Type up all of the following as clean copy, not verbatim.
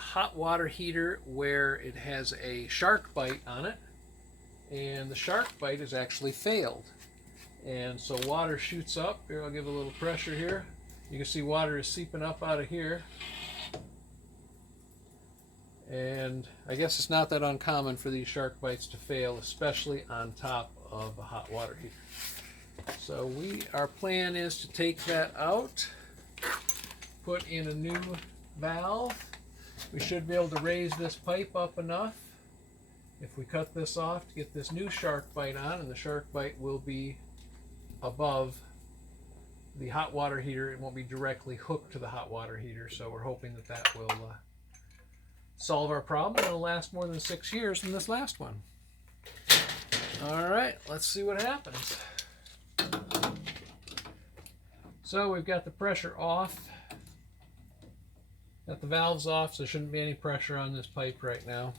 hot water heater where it has a SharkBite on it, and the SharkBite has actually failed. And so water shoots up. Here, I'll give it a little pressure here. You can see water is seeping up out of here. And I guess it's not that uncommon for these SharkBites to fail, especially on top of a hot water heater. So our plan is to take that out, put in a new valve. We should be able to raise this pipe up enough if we cut this off to get this new SharkBite on, and the SharkBite will be above the hot water heater. It won't be directly hooked to the hot water heater, so we're hoping that that will solve our problem, and it'll last more than 6 years from this last one. All right, let's see what happens. So we've got the pressure off, got the valves off, so there shouldn't be any pressure on this pipe right now.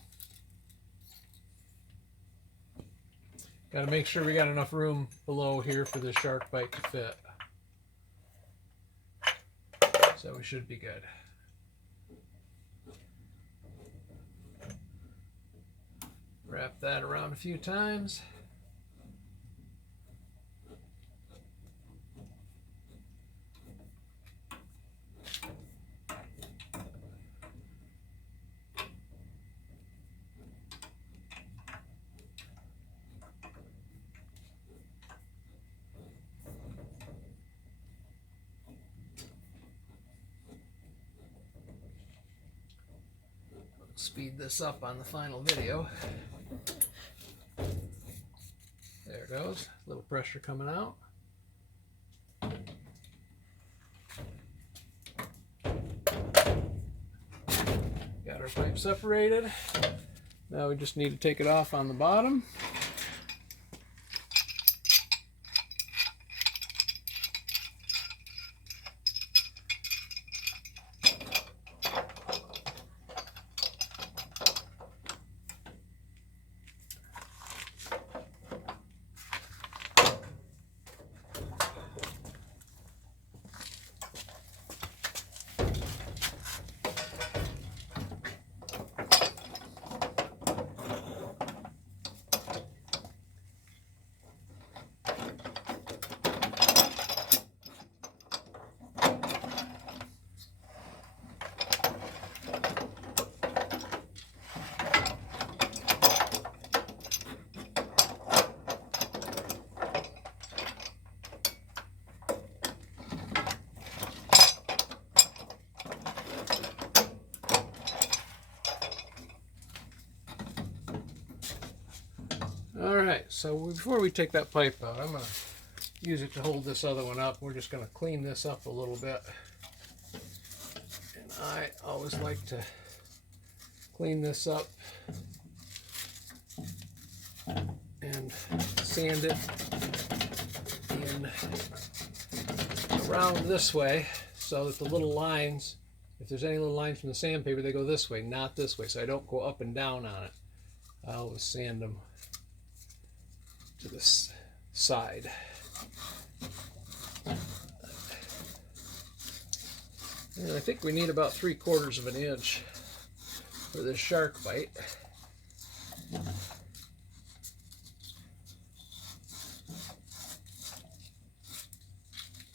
Got to make sure we got enough room below here for this SharkBite to fit. So we should be good. Wrap that around a few times. Speed this up on the final video. There it goes. A little pressure coming out. Got our pipe separated. Now we just need to take it off on the bottom. Alright, so before we take that pipe out, I'm going to use it to hold this other one up. We're just going to clean this up a little bit. And I always like to clean this up and sand it in around this way so that the little lines, if there's any little lines from the sandpaper, they go this way, not this way, so I don't go up and down on it. I always sand them to this side. And I think we need about 3/4 of an inch for this SharkBite.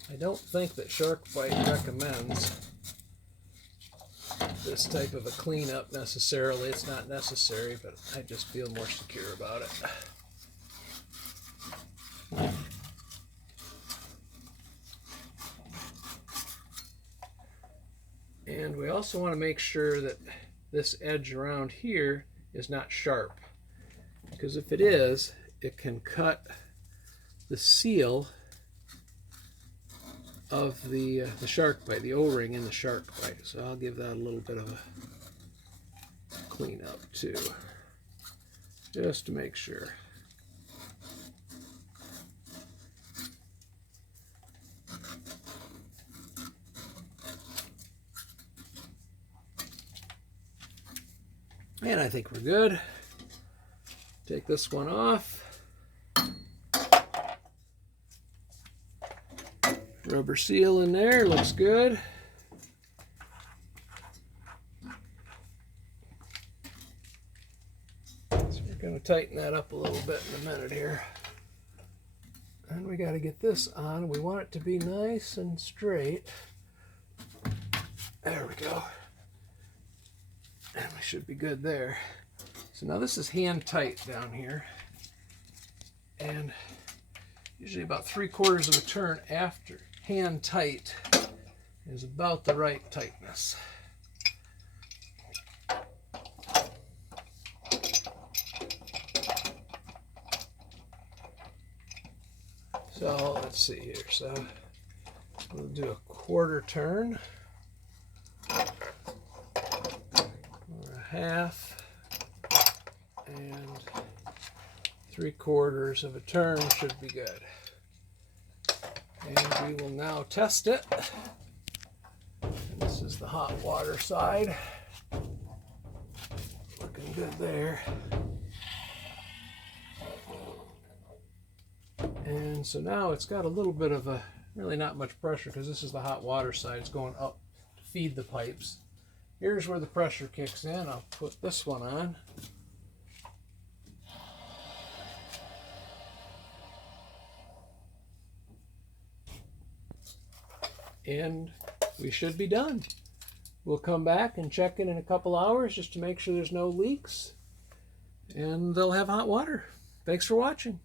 I don't think that SharkBite recommends this type of a cleanup necessarily. It's not necessary, but I just feel more secure about it. And we also want to make sure that this edge around here is not sharp, because if it is, it can cut the seal of the SharkBite, the O-ring in the SharkBite. So I'll give that a little bit of a clean up too, just to make sure. And I think we're good. Take this one off. Rubber seal in there, looks good. Going to tighten that up a little bit in a minute here. And we got to get this on. We want it to be nice and straight. There we go. And we should be good there. So now this is hand tight down here. And usually about 3/4 of a turn after hand tight is about the right tightness. So let's see here. So we'll do a 1/4 turn, or a half, and 3/4 of a turn should be good. And we will now test it. And this is the hot water side. Looking good there. And so now it's got a little bit of a, really not much pressure because this is the hot water side. It's going up to feed the pipes. Here's where the pressure kicks in. I'll put this one on. And we should be done. We'll come back and check in a couple hours just to make sure there's no leaks. And they'll have hot water. Thanks for watching.